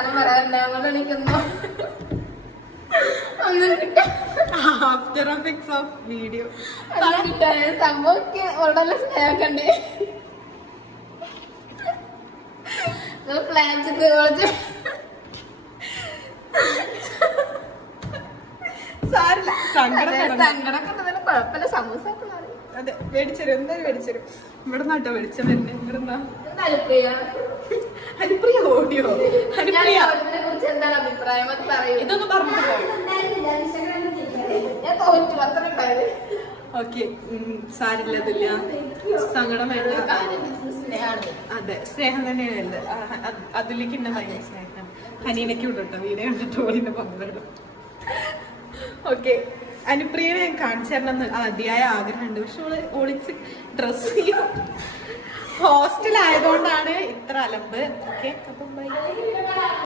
വർത്താനം പറയാറില്ല ഞങ്ങൾ വിളിക്കുന്നു ഒന്നും കിട്ടാ ആഫ്റ്റർ എഫക്ട്സ് ഓഫ് വീഡിയോ കിട്ടാ സംഭവം വളരെ സ്നേഹക്കണ്ടേ പ്ലാൻ ചെയ്ത് സാരില്ല സങ്കടമൊക്കെ കുഴപ്പമില്ല സമൂസ അതെ മേടിച്ചരും എന്തായാലും മേടിച്ചരും ഇവിടെ നാട്ടോ മേടിച്ച തന്നെ ഇവിടുന്ന ഹരിപ്രിയ ഓടിയോ ഹരിപ്രിയ കുറിച്ച് എന്താണ് അഭിപ്രായം അത് പറയൂ ഇതൊന്ന് പറഞ്ഞിട്ട് ഞാൻ തോറ്റു അത്ര ഉണ്ടായത് ഓക്കെ സാരില്ലതില്ല സങ്കടം വേണ്ട അതെ സ്നേഹം തന്നെയാണ് അതിലേക്ക് എന്നെ ഭയങ്കര സ്നേഹം ഹനീനയ്ക്ക് വിട്ടോ വീഡിയോ കണ്ടിട്ട് ഓടിന്റെ പങ്കുകളും ഓക്കെ അനുപ്രിയനെ ഞാൻ കാണിച്ചു തരണം അതിയായ ആഗ്രഹമുണ്ട് പക്ഷെ ഒളിച്ച് ഡ്രസ് ചെയ്യും ഹോസ്റ്റൽ ആയതുകൊണ്ടാണ് ഇത്ര അലമ്പ് ഓക്കെ അപ്പം ബൈ